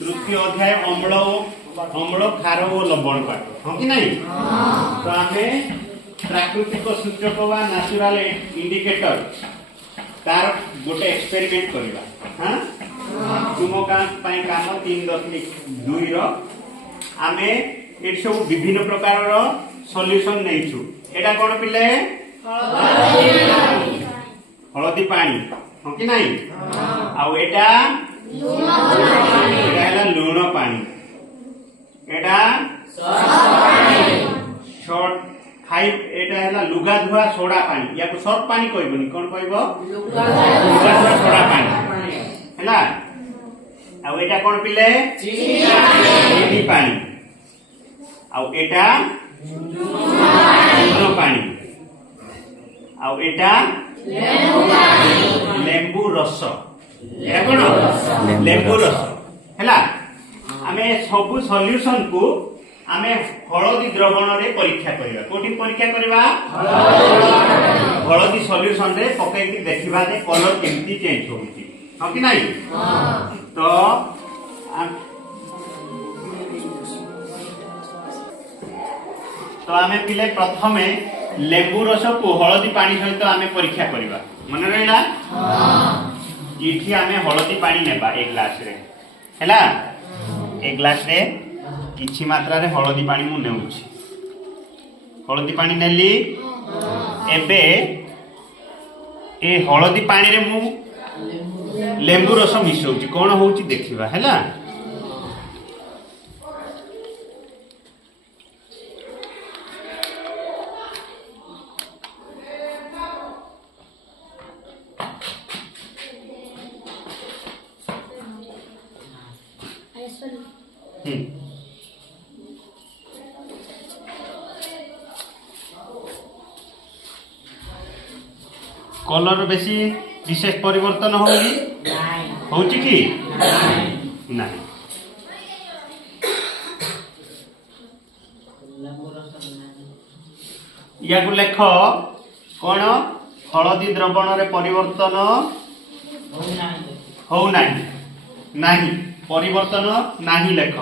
तृतीय अध्याय अम्ल क्षार और लवण पाठ हाँ कि नहीं तो आमे प्राकृतिक सूचक वा नेचुरल इंडिकेटर तार गोटे एक्सपेरिमेंट करबा हां तुम काम 3.2 रो आमे एट सब विभिन्न प्रकार रो सॉल्यूशन नैछु एटा कोन पिले हळदी पानी हाँ कि नहीं आउ एटा लूण पानी एटा शॉर्ट खाई एटा हैला लुगा धुआ सोडा पानी या को सर्फ पानी कहबनी कोन कहबो लुगा धुआ सोडा पानी हैला आउ एटा कोन पिले चीनी पानी आउ एटा लूण पानी आउ एटा लेंबू रस एटा कोन लेंबू रस हैला आमे सब सॉल्यूशन को आमे हळदी द्रवण रे परीक्षा करिवा कोठी परीक्षा करिवा हळदी सॉल्यूशन रे पकै कि देखिबा जे कलर केमती चेंज होउची हां कि नहीं तो आमे पिले प्रथमे लेंबू रस को हळदी पानी सहित आमे परीक्षा करिवा मन रहला इठी आमे हळदी पानी नेबा एक ग्लास रे हैला एक ग्लास रे किछि मात्रा रे हळदी पानी मु नेउछि हळदी पानी नेली एबे ए हळदी पानी रे मु लेंबू रस मिसौछि कोन होउछि देखिबा हैला कलर बेसी विशेष परिवर्तन होगी होची कि नहीं या को लेख कौन हळदी द्रवण रे परिवर्तन हो नहीं परिवर्तन नहीं लेख